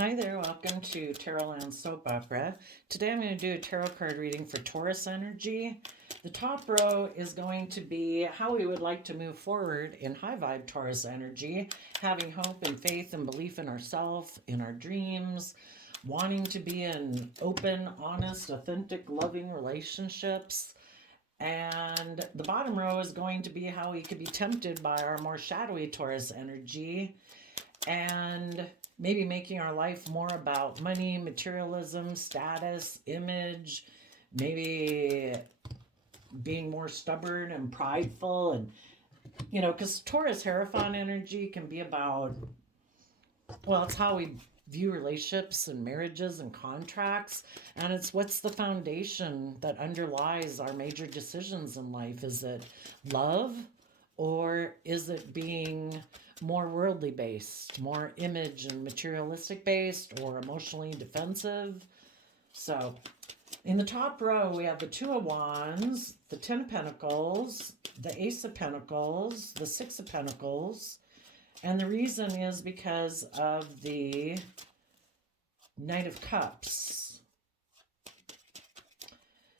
Hi there, welcome to Tarotland Soap Opera. Today I'm going to do a tarot card reading for Taurus energy. The top row is going to be how we would like to move forward in high vibe Taurus energy, having hope and faith and belief in ourselves, in our dreams, wanting to be in open, honest, authentic, loving relationships. And the bottom row is going to be how we could be tempted by our more shadowy Taurus energy and maybe making our life more about money, materialism, status, image, maybe being more stubborn and prideful. And, because Taurus Hierophant energy can be about, well, it's how we view relationships and marriages and contracts. And it's what's the foundation that underlies our major decisions in life? Is it love? Or is it being more worldly based, more image and materialistic based, or emotionally defensive? So, in the top row, we have the Two of Wands, the Ten of Pentacles, the Ace of Pentacles, the Six of Pentacles. And the reason is because of the Knight of Cups.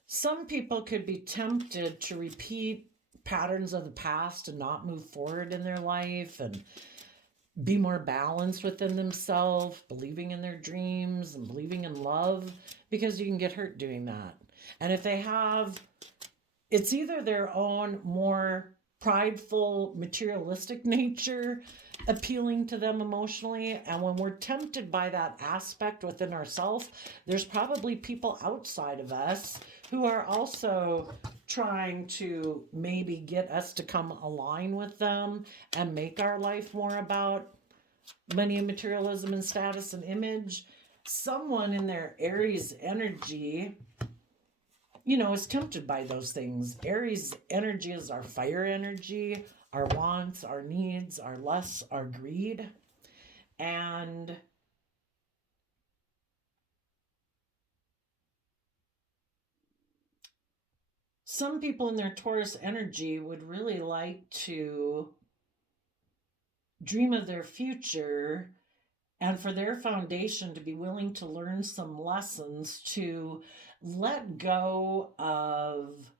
Some people could be tempted to repeat patterns of the past and not move forward in their life and be more balanced within themselves, believing in their dreams and believing in love, because you can get hurt doing that. And if they have, it's either their own more prideful, materialistic nature appealing to them emotionally. And when we're tempted by that aspect within ourselves, there's probably people outside of us who are also trying to maybe get us to come align with them and make our life more about money and materialism and status and image. Someone in their Aries energy, is tempted by those things. Aries energy is our fire energy, our wants, our needs, our lusts, our greed. And some people in their Taurus energy would really like to dream of their future and for their foundation to be willing to learn some lessons, to let go of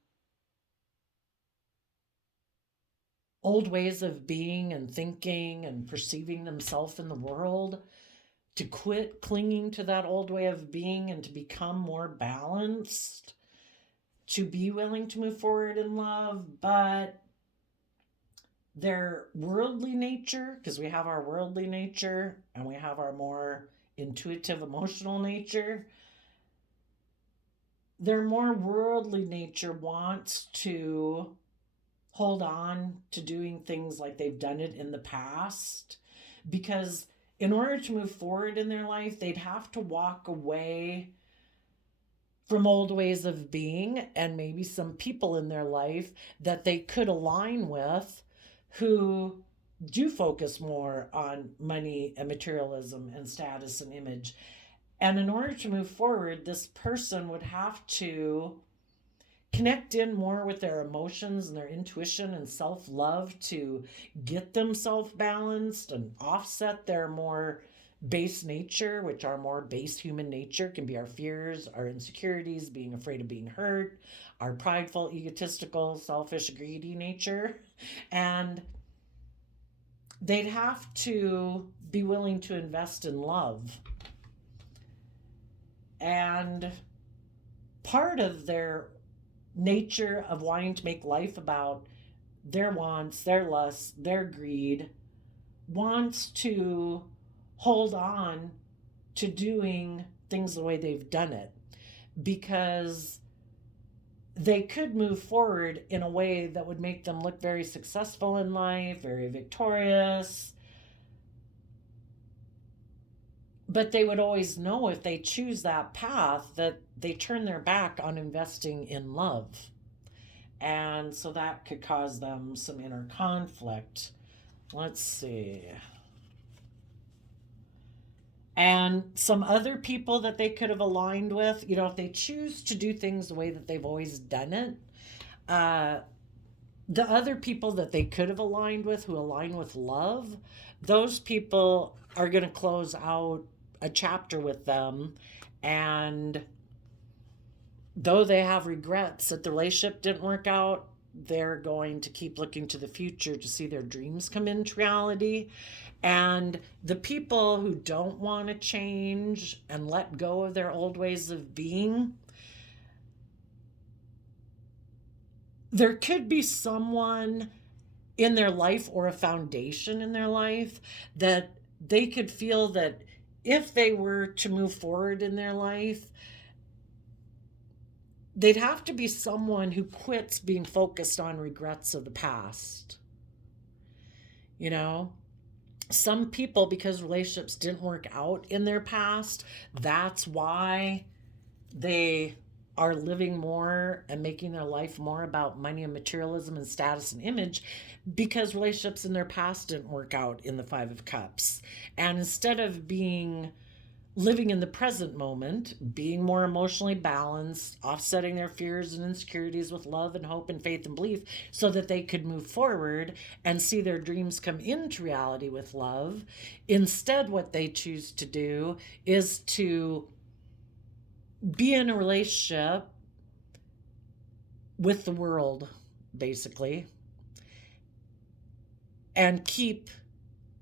old ways of being and thinking and perceiving themselves in the world, to quit clinging to that old way of being and to become more balanced, to be willing to move forward in love. But their worldly nature, because we have our worldly nature and we have our more intuitive emotional nature, their more worldly nature wants to hold on to doing things like they've done it in the past, because in order to move forward in their life, they'd have to walk away from old ways of being and maybe some people in their life that they could align with who do focus more on money and materialism and status and image. And in order to move forward, this person would have to connect in more with their emotions and their intuition and self-love to get themselves balanced and offset their more base nature, which our more base human nature can be our fears, our insecurities, being afraid of being hurt, our prideful, egotistical, selfish, greedy nature. And they'd have to be willing to invest in love. And part of their nature of wanting to make life about their wants, their lusts, their greed, wants to hold on to doing things the way they've done it, because they could move forward in a way that would make them look very successful in life, very victorious. But they would always know if they choose that path that they turn their back on investing in love. And so that could cause them some inner conflict. Let's see. And some other people that they could have aligned with, if they choose to do things the way that they've always done it, the other people that they could have aligned with, who align with love, those people are going to close out a chapter with them, and though they have regrets that the relationship didn't work out, they're going to keep looking to the future to see their dreams come into reality. And the people who don't want to change and let go of their old ways of being, there could be someone in their life or a foundation in their life that they could feel that if they were to move forward in their life, they'd have to be someone who quits being focused on regrets of the past. You know, some people, because relationships didn't work out in their past, that's why they are living more and making their life more about money and materialism and status and image, because relationships in their past didn't work out in the Five of Cups. And instead of living in the present moment, being more emotionally balanced, offsetting their fears and insecurities with love and hope and faith and belief so that they could move forward and see their dreams come into reality with love. Instead, what they choose to do is to be in a relationship with the world, basically, and keep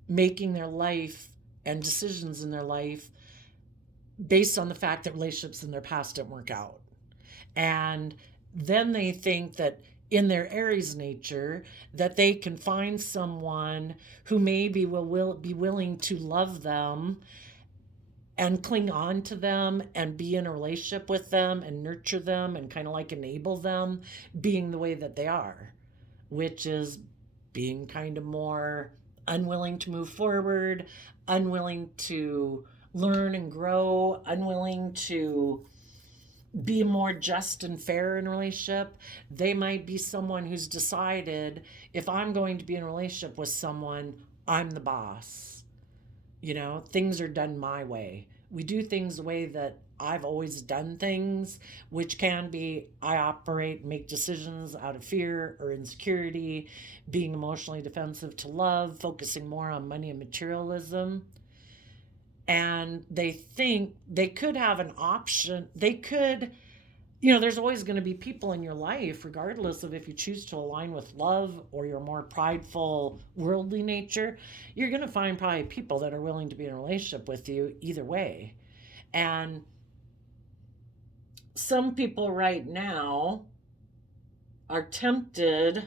making their life and decisions in their life based on the fact that relationships in their past didn't work out. And then they think that in their Aries nature, that they can find someone who maybe will be willing to love them and cling on to them and be in a relationship with them and nurture them and kind of like enable them being the way that they are, which is being kind of more unwilling to move forward, unwilling to learn and grow, unwilling to be more just and fair in a relationship. They might be someone who's decided, if I'm going to be in a relationship with someone, I'm the boss. You know, things are done my way. We do things the way that I've always done things, which can be I operate, make decisions out of fear or insecurity, being emotionally defensive to love, focusing more on money and materialism. And they think they could have an option. They could, there's always going to be people in your life, regardless of if you choose to align with love or your more prideful, worldly nature, you're going to find probably people that are willing to be in a relationship with you either way. And some people right now are tempted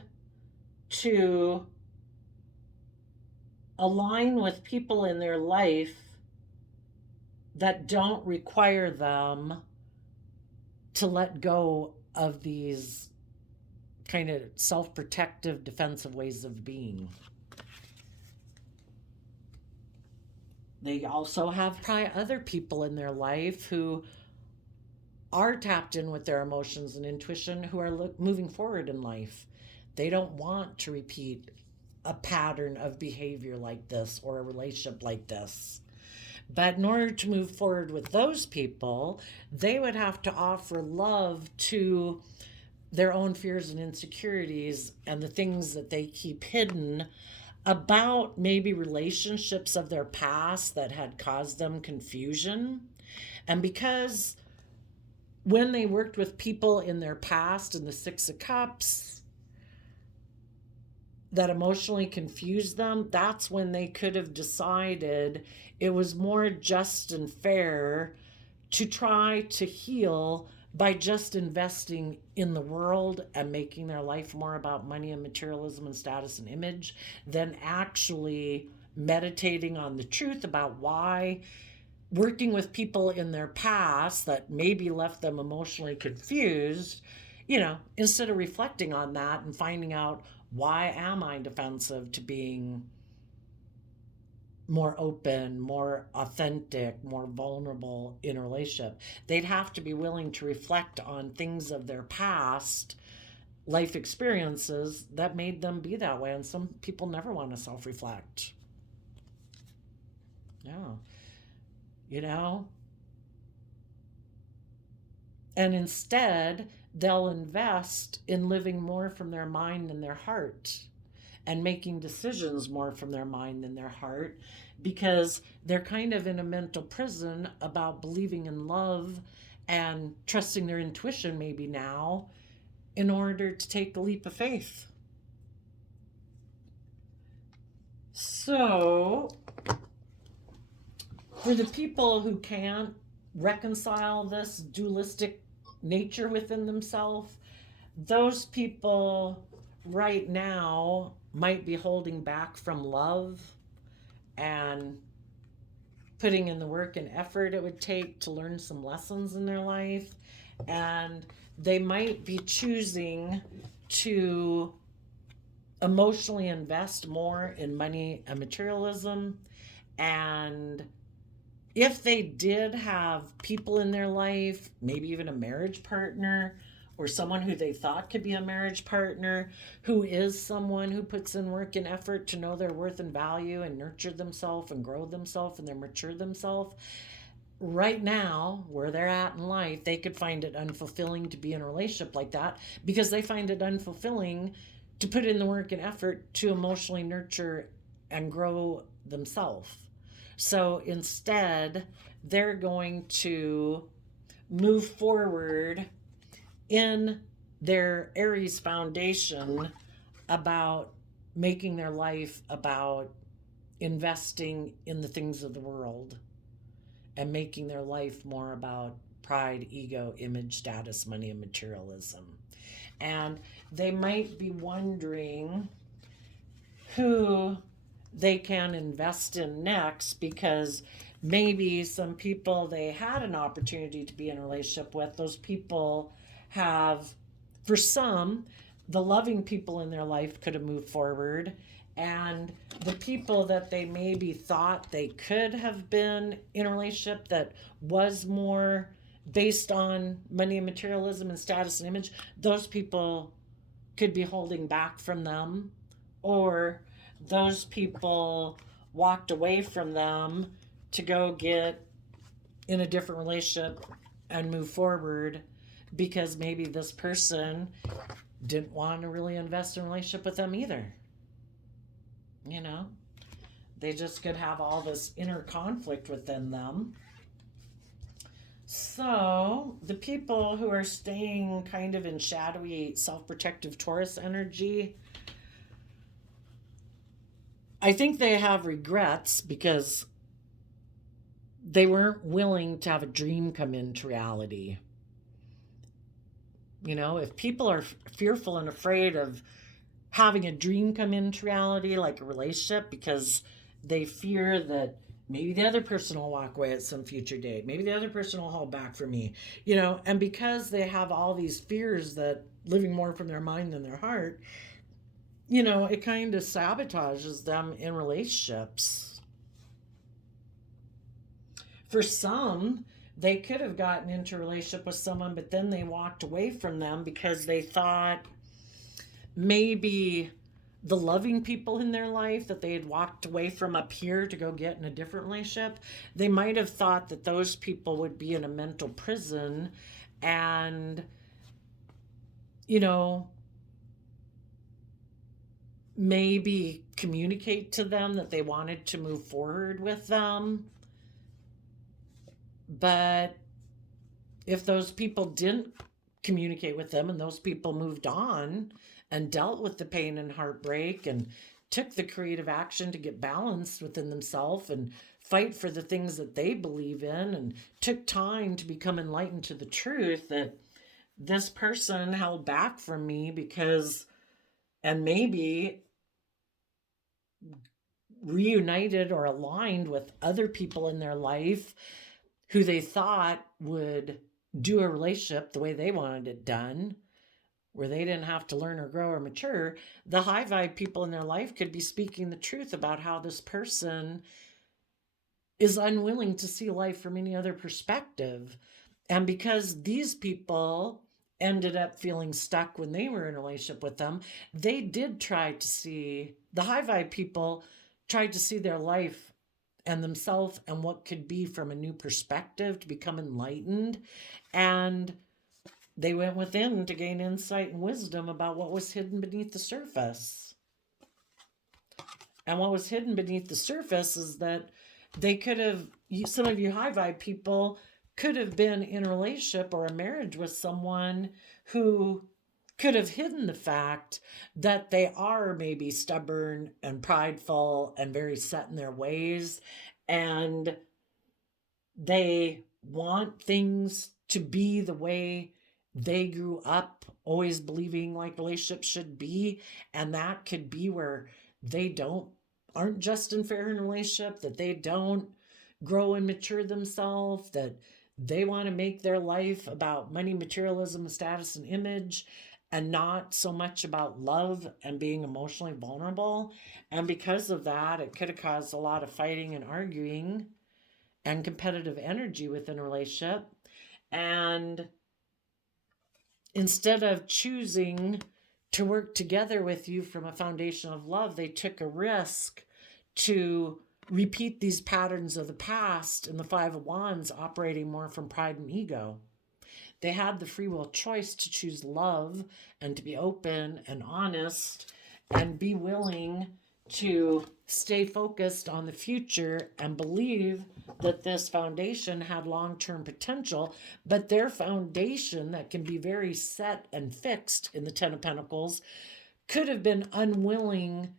to align with people in their life that don't require them to let go of these kind of self-protective, defensive ways of being. They also have probably other people in their life who are tapped in with their emotions and intuition, who are moving forward in life. They don't want to repeat a pattern of behavior like this or a relationship like this. But in order to move forward with those people, they would have to offer love to their own fears and insecurities and the things that they keep hidden about maybe relationships of their past that had caused them confusion. And because when they worked with people in their past in the Six of Cups that emotionally confused them, that's when they could have decided it was more just and fair to try to heal by just investing in the world and making their life more about money and materialism and status and image than actually meditating on the truth about why working with people in their past that maybe left them emotionally confused, instead of reflecting on that and finding out, why am I defensive to being more open, more authentic, more vulnerable in a relationship? They'd have to be willing to reflect on things of their past life experiences that made them be that way. And some people never want to self-reflect. Yeah. And instead, they'll invest in living more from their mind and their heart and making decisions more from their mind than their heart, because they're kind of in a mental prison about believing in love and trusting their intuition maybe now in order to take the leap of faith. So, for the people who can't reconcile this dualistic nature within themselves, those people right now might be holding back from love and putting in the work and effort it would take to learn some lessons in their life. And they might be choosing to emotionally invest more in money and materialism. And if they did have people in their life, maybe even a marriage partner or someone who they thought could be a marriage partner, who is someone who puts in work and effort to know their worth and value and nurture themselves and grow themselves and then mature themselves, right now, where they're at in life, they could find it unfulfilling to be in a relationship like that, because they find it unfulfilling to put in the work and effort to emotionally nurture and grow themselves. So instead, they're going to move forward in their Aries foundation about making their life about investing in the things of the world and making their life more about pride, ego, image, status, money, and materialism. And they might be wondering who they can invest in next, because maybe some people they had an opportunity to be in a relationship with, those people have, for some, the loving people in their life could have moved forward, and the people that they maybe thought they could have been in a relationship that was more based on money and materialism and status and image, those people could be holding back from them, or those people walked away from them to go get in a different relationship and move forward, because maybe this person didn't want to really invest in a relationship with them either. You know, they just could have all this inner conflict within them. So, the people who are staying kind of in shadowy, self protective Taurus energy, I think they have regrets because they weren't willing to have a dream come into reality. You know, if people are fearful and afraid of having a dream come into reality, like a relationship, because they fear that maybe the other person will walk away at some future date, maybe the other person will hold back from me, you know, and because they have all these fears that living more from their mind than their heart, you know, it kind of sabotages them in relationships. For some, they could have gotten into a relationship with someone, but then they walked away from them because they thought maybe the loving people in their life that they had walked away from up here to go get in a different relationship, they might have thought that those people would be in a mental prison and, you know, maybe communicate to them that they wanted to move forward with them. But if those people didn't communicate with them and those people moved on and dealt with the pain and heartbreak and took the creative action to get balanced within themselves and fight for the things that they believe in, and took time to become enlightened to the truth that this person held back from me because, and maybe reunited or aligned with other people in their life who they thought would do a relationship the way they wanted it done, where they didn't have to learn or grow or mature, the high vibe people in their life could be speaking the truth about how this person is unwilling to see life from any other perspective. And because these people ended up feeling stuck when they were in a relationship with them, they did try to see, the high vibe people tried to see their life and themselves and what could be from a new perspective to become enlightened. And they went within to gain insight and wisdom about what was hidden beneath the surface. And what was hidden beneath the surface is that they could have, some of you high vibe people could have been in a relationship or a marriage with someone who could have hidden the fact that they are maybe stubborn and prideful and very set in their ways, and they want things to be the way they grew up, always believing like relationships should be. And that could be where they aren't just and fair in a relationship, that they don't grow and mature themselves, that they want to make their life about money, materialism, status, and image, and not so much about love and being emotionally vulnerable. And because of that, it could have caused a lot of fighting and arguing and competitive energy within a relationship. And instead of choosing to work together with you from a foundation of love, they took a risk to repeat these patterns of the past in the Five of Wands, operating more from pride and ego. They had the free will choice to choose love and to be open and honest and be willing to stay focused on the future and believe that this foundation had long-term potential. But their foundation, that can be very set and fixed in the Ten of Pentacles, could have been unwilling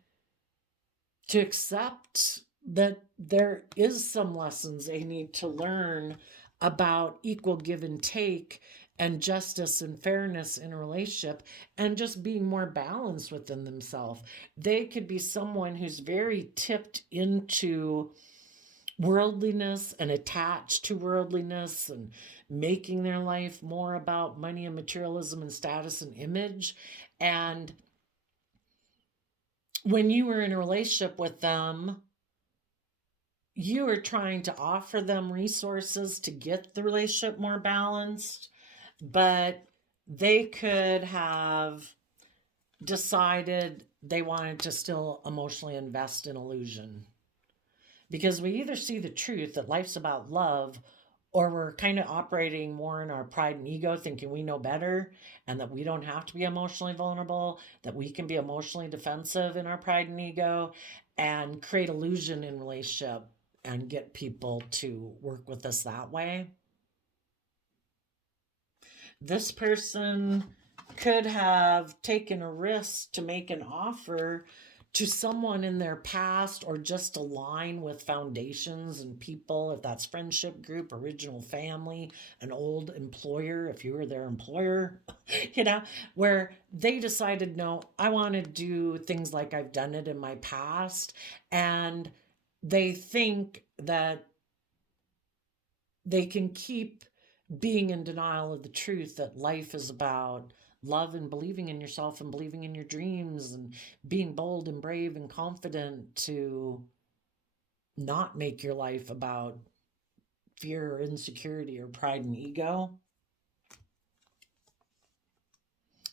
to accept that there is some lessons they need to learn about equal give and take and justice and fairness in a relationship, and just being more balanced within themselves. They could be someone who's very tipped into worldliness and attached to worldliness and making their life more about money and materialism and status and image. And when you were in a relationship with them, you are trying to offer them resources to get the relationship more balanced, but they could have decided they wanted to still emotionally invest in illusion. Because we either see the truth that life's about love, or we're kind of operating more in our pride and ego, thinking we know better and that we don't have to be emotionally vulnerable, that we can be emotionally defensive in our pride and ego and create illusion in relationship and get people to work with us that way. This person could have taken a risk to make an offer to someone in their past, or just align with foundations and people, if that's friendship group, original family, an old employer, if you were their employer, where they decided, no, I want to do things like I've done it in my past. And they think that they can keep being in denial of the truth that life is about love and believing in yourself and believing in your dreams and being bold and brave and confident, to not make your life about fear or insecurity or pride and ego.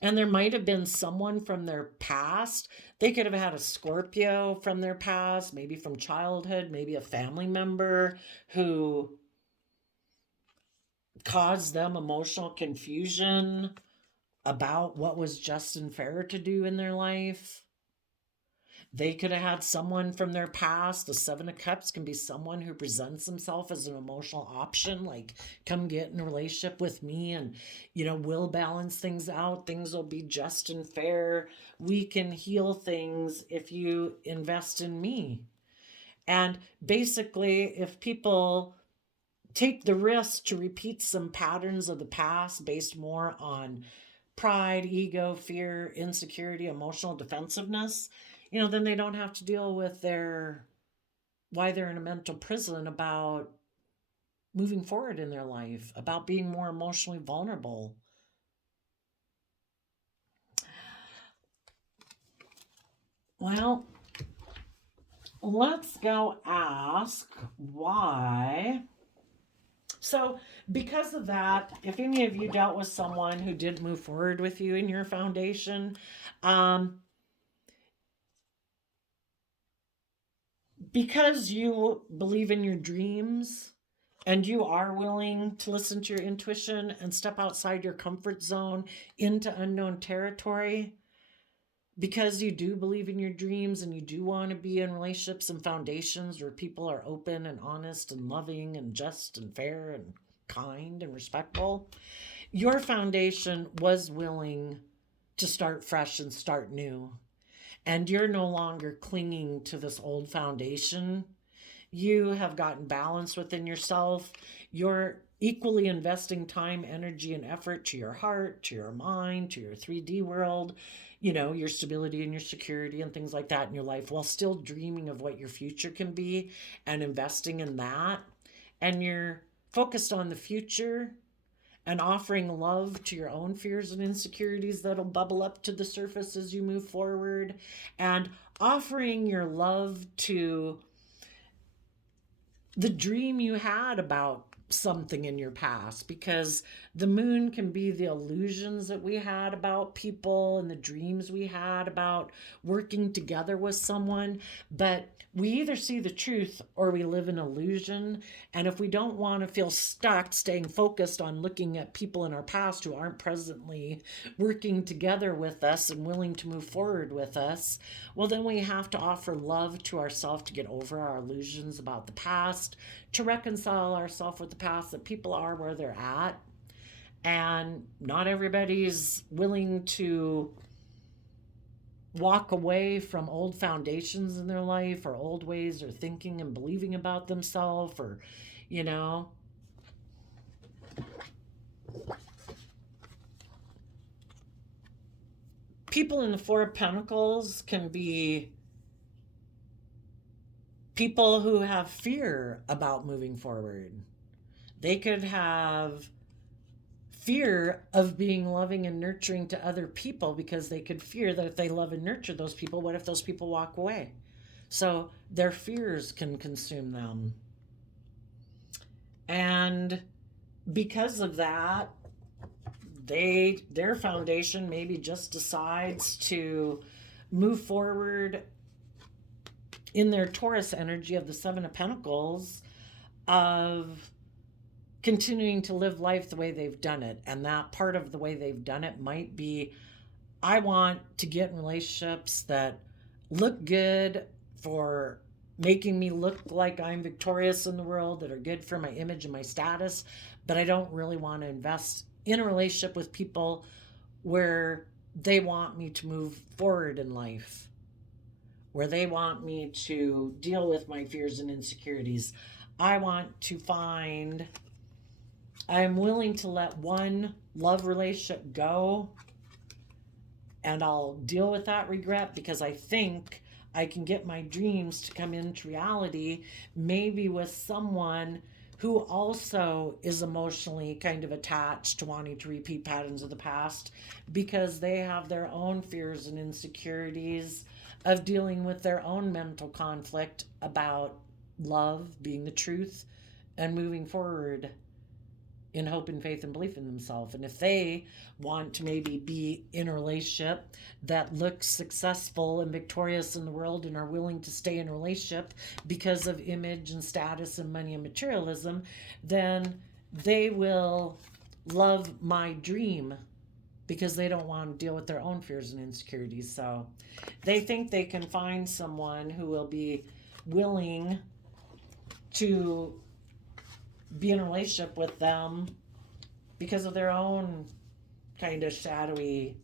And there might have been someone from their past. They could have had a Scorpio from their past, maybe from childhood, maybe a family member who caused them emotional confusion about what was just and fair to do in their life. They could have had someone from their past. The Seven of Cups can be someone who presents himself as an emotional option, like, come get in a relationship with me and, we'll balance things out. Things will be just and fair. We can heal things if you invest in me. And basically, if people take the risk to repeat some patterns of the past based more on pride, ego, fear, insecurity, emotional defensiveness, then they don't have to deal with why they're in a mental prison about moving forward in their life, about being more emotionally vulnerable. Well, let's go ask why. So because of that, if any of you dealt with someone who didn't move forward with you in your foundation, because you believe in your dreams and you are willing to listen to your intuition and step outside your comfort zone into unknown territory, because you do believe in your dreams and you do want to be in relationships and foundations where people are open and honest and loving and just and fair and kind and respectful, your foundation was willing to start fresh and start new. And you're no longer clinging to this old foundation. You have gotten balance within yourself. You're equally investing time, energy, and effort to your heart, to your mind, to your 3D world, your stability and your security and things like that in your life, while still dreaming of what your future can be and investing in that. And you're focused on the future and offering love to your own fears and insecurities that'll bubble up to the surface as you move forward, and offering your love to the dream you had about something in your past, because the moon can be the illusions that we had about people and the dreams we had about working together with someone. But we either see the truth or we live in illusion. And if we don't want to feel stuck staying focused on looking at people in our past who aren't presently working together with us and willing to move forward with us, well, then we have to offer love to ourselves to get over our illusions about the past, to reconcile ourselves with the past, that people are where they're at. And not everybody's willing to walk away from old foundations in their life or old ways or thinking and believing about themselves, or, people in the Four of Pentacles can be people who have fear about moving forward. They could have fear of being loving and nurturing to other people because they could fear that if they love and nurture those people, what if those people walk away? So their fears can consume them. And because of that, their foundation maybe just decides to move forward in their Taurus energy of the Seven of Pentacles, of continuing to live life the way they've done it. And that part of the way they've done it might be, I want to get in relationships that look good for making me look like I'm victorious in the world, that are good for my image and my status, but I don't really want to invest in a relationship with people where they want me to move forward in life, where they want me to deal with my fears and insecurities. I'm willing to let one love relationship go, and I'll deal with that regret because I think I can get my dreams to come into reality, maybe with someone who also is emotionally kind of attached to wanting to repeat patterns of the past, because they have their own fears and insecurities of dealing with their own mental conflict about love being the truth and moving forward in hope and faith and belief in themselves. And if they want to maybe be in a relationship that looks successful and victorious in the world and are willing to stay in a relationship because of image and status and money and materialism, then they will love my dream because they don't want to deal with their own fears and insecurities. So they think they can find someone who will be willing to be in a relationship with them because of their own kind of shadowy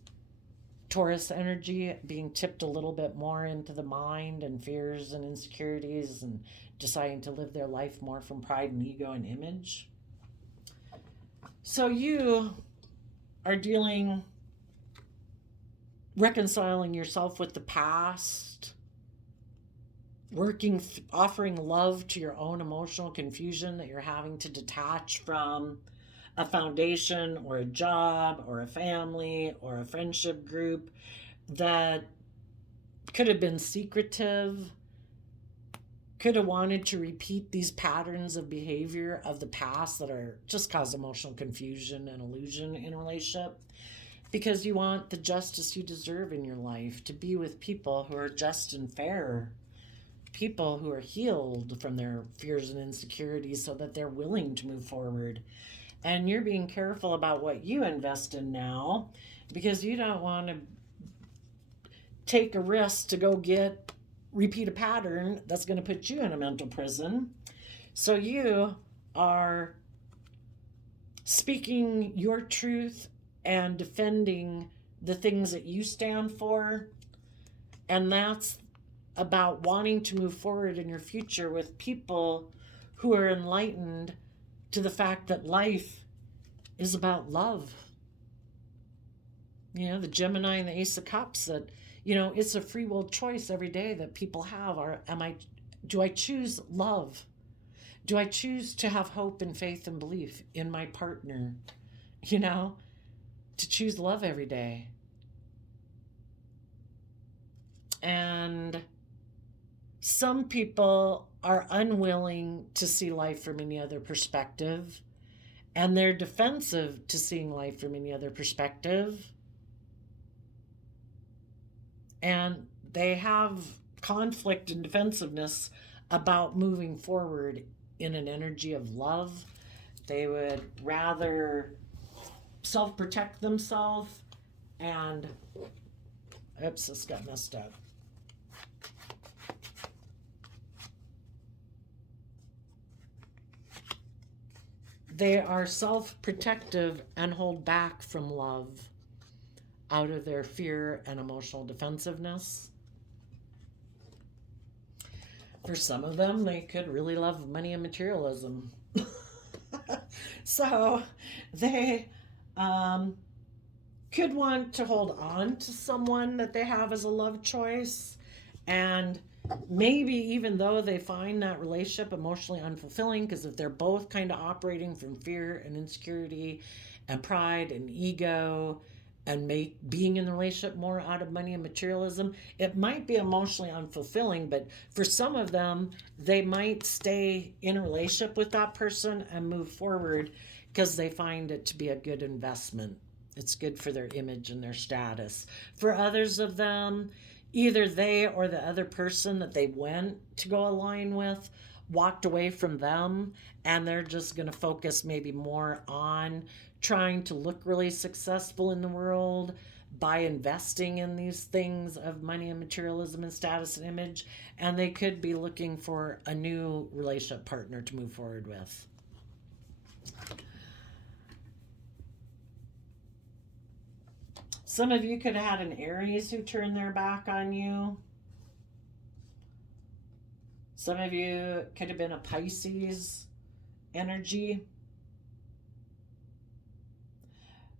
Taurus energy being tipped a little bit more into the mind and fears and insecurities, and deciding to live their life more from pride and ego and image. So you are reconciling yourself with the past, offering love to your own emotional confusion that you're having to detach from a foundation or a job or a family or a friendship group that could have been secretive, could have wanted to repeat these patterns of behavior of the past that are just cause emotional confusion and illusion in a relationship, because you want the justice you deserve in your life, to be with people who are just and fair, people who are healed from their fears and insecurities so that they're willing to move forward. And you're being careful about what you invest in now, because you don't want to take a risk to go repeat a pattern that's going to put you in a mental prison. So you are speaking your truth and defending the things that you stand for. And that's about wanting to move forward in your future with people who are enlightened to the fact that life is about love. You know, the Gemini and the Ace of Cups, that, you know, it's a free will choice every day that people have. Do I choose love? Do I choose to have hope and faith and belief in my partner? You know, to choose love every day. And some people are unwilling to see life from any other perspective, and they're defensive to seeing life from any other perspective. And they have conflict and defensiveness about moving forward in an energy of love. They would rather self-protect themselves and... Oops, this got messed up. They are self-protective and hold back from love out of their fear and emotional defensiveness. For some of them, they could really love money and materialism. So they could want to hold on to someone that they have as a love choice, and maybe even though they find that relationship emotionally unfulfilling, because if they're both kind of operating from fear and insecurity and pride and ego and being in the relationship more out of money and materialism, it might be emotionally unfulfilling. But for some of them, they might stay in a relationship with that person and move forward because they find it to be a good investment. It's good for their image and their status. For others of them, either they or the other person that they went to go align with walked away from them, and they're just going to focus maybe more on trying to look really successful in the world by investing in these things of money and materialism and status and image. And they could be looking for a new relationship partner to move forward with. Some of you could have had an Aries who turned their back on you. Some of you could have been a Pisces energy.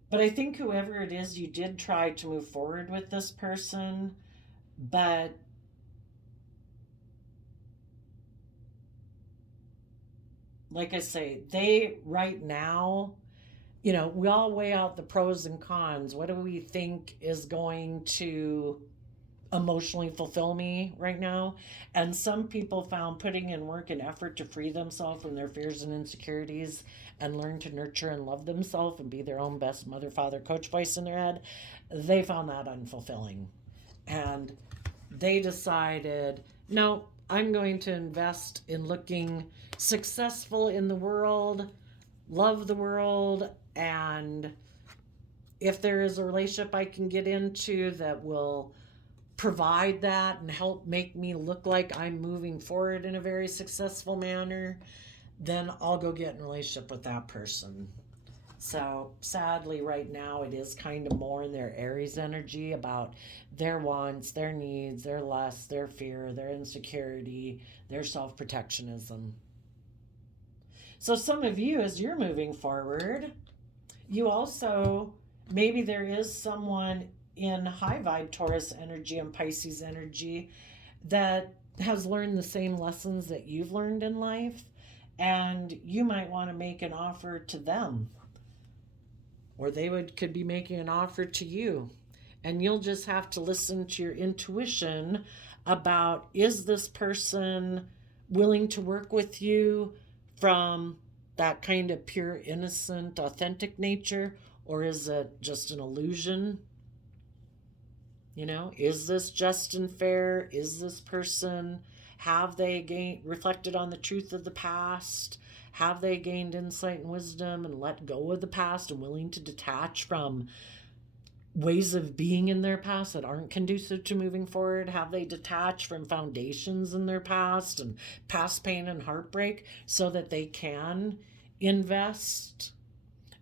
But I think whoever it is, you did try to move forward with this person, but like I say, they right now, you know, we all weigh out the pros and cons. What do we think is going to emotionally fulfill me right now? And some people found putting in work and effort to free themselves from their fears and insecurities and learn to nurture and love themselves and be their own best mother, father, coach voice in their head, they found that unfulfilling. And they decided, no, I'm going to invest in looking successful in the world, love the world, and if there is a relationship I can get into that will provide that and help make me look like I'm moving forward in a very successful manner, then I'll go get in a relationship with that person. So sadly right now it is kind of more in their Aries energy about their wants, their needs, their lust, their fear, their insecurity, their self-protectionism. So some of you, as you're moving forward, you also, maybe there is someone in high vibe Taurus energy and Pisces energy that has learned the same lessons that you've learned in life, and you might want to make an offer to them, or they could be making an offer to you, and you'll just have to listen to your intuition about, is this person willing to work with you from that kind of pure, innocent, authentic nature, or is it just an illusion? You know, is this just and fair? Is this person, have they reflected on the truth of the past? Have they gained insight and wisdom and let go of the past and willing to detach from ways of being in their past that aren't conducive to moving forward? Have they detached from foundations in their past and past pain and heartbreak so that they can invest?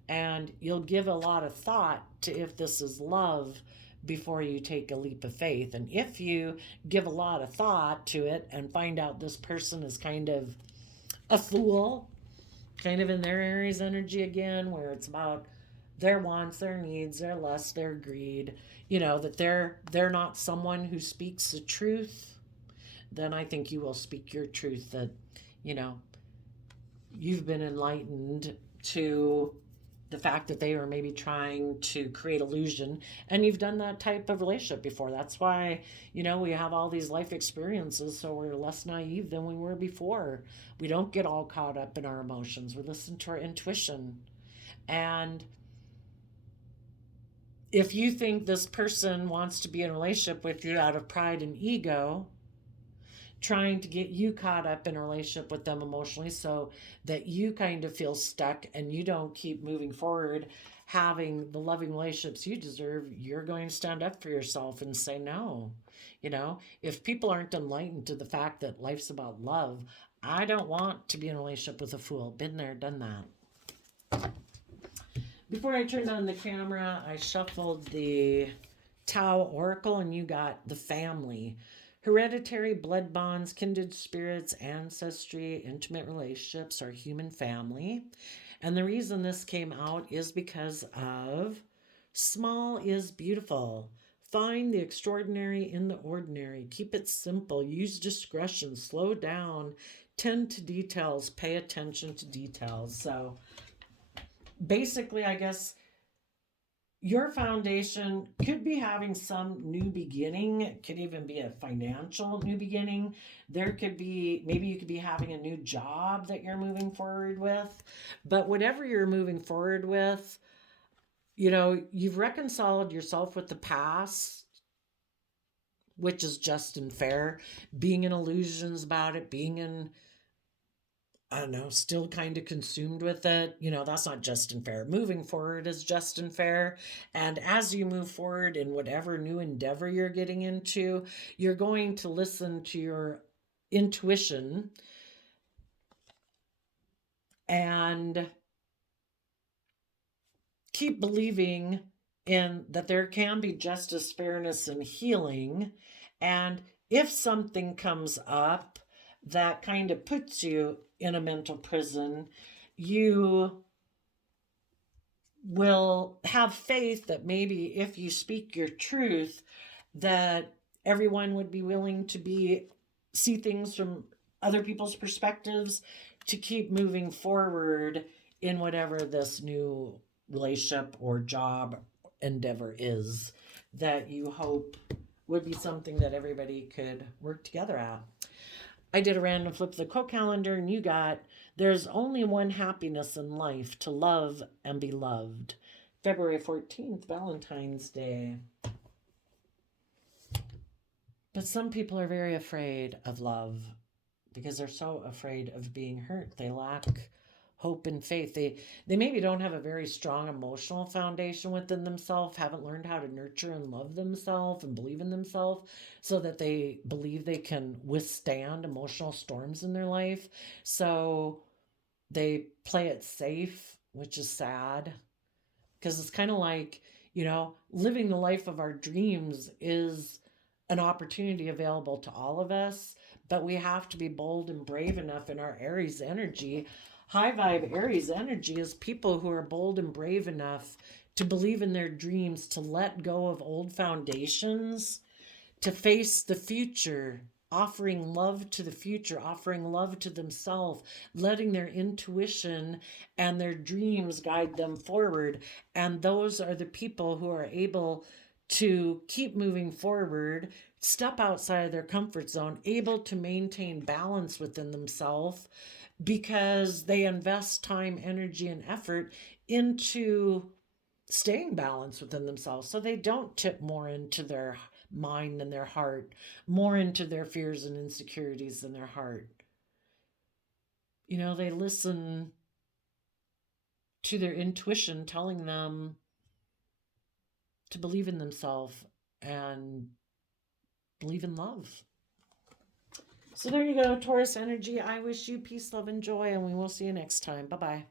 And you'll give a lot of thought to if this is love before you take a leap of faith. And if you give a lot of thought to it and find out this person is kind of a fool, kind of in their Aries energy again, where it's about their wants, their needs, their lust, their greed, that they're not someone who speaks the truth, then I think you will speak your truth, that, you know, you've been enlightened to the fact that they were maybe trying to create illusion, and you've done that type of relationship before. That's why, we have all these life experiences, so we're less naive than we were before. We don't get all caught up in our emotions. We listen to our intuition. And if you think this person wants to be in a relationship with you out of pride and ego, trying to get you caught up in a relationship with them emotionally so that you kind of feel stuck and you don't keep moving forward, having the loving relationships you deserve, you're going to stand up for yourself and say no. If people aren't enlightened to the fact that life's about love, I don't want to be in a relationship with a fool. Been there, done that. Before I turned on the camera, I shuffled the Tao Oracle, and you got the family. Hereditary blood bonds, kindred spirits, ancestry, intimate relationships, our human family. And the reason this came out is because of small is beautiful. Find the extraordinary in the ordinary. Keep it simple. Use discretion. Slow down. Tend to details. Pay attention to details. So basically, I guess your foundation could be having some new beginning. It could even be a financial new beginning. There could be, maybe you could be having a new job that you're moving forward with. But whatever you're moving forward with, you've reconciled yourself with the past, which is just and fair. Being in illusions about it, being in, I don't know, still kind of consumed with it. That's not just and fair. Moving forward is just and fair. And as you move forward in whatever new endeavor you're getting into, you're going to listen to your intuition and keep believing in that there can be justice, fairness, and healing. And if something comes up that kind of puts you in a mental prison, you will have faith that maybe if you speak your truth, that everyone would be willing to see things from other people's perspectives, to keep moving forward in whatever this new relationship or job endeavor is, that you hope would be something that everybody could work together at. I did a random flip of the quote calendar, and you got, there's only one happiness in life, to love and be loved. February 14th, Valentine's Day. But some people are very afraid of love because they're so afraid of being hurt. They lack hope and faith. They maybe don't have a very strong emotional foundation within themselves, haven't learned how to nurture and love themselves and believe in themselves so that they believe they can withstand emotional storms in their life. So they play it safe, which is sad, because it's kind of like, living the life of our dreams is an opportunity available to all of us, but we have to be bold and brave enough in our Aries energy. High vibe Aries energy is people who are bold and brave enough to believe in their dreams, to let go of old foundations, to face the future, offering love to the future, offering love to themselves, letting their intuition and their dreams guide them forward. And those are the people who are able to keep moving forward, step outside of their comfort zone, able to maintain balance within themselves, because they invest time, energy, and effort into staying balanced within themselves, so they don't tip more into their mind than their heart, more into their fears and insecurities than their heart. They listen to their intuition telling them to believe in themselves and believe in love. So there you go, Taurus energy. I wish you peace, love, and joy, and we will see you next time. Bye-bye.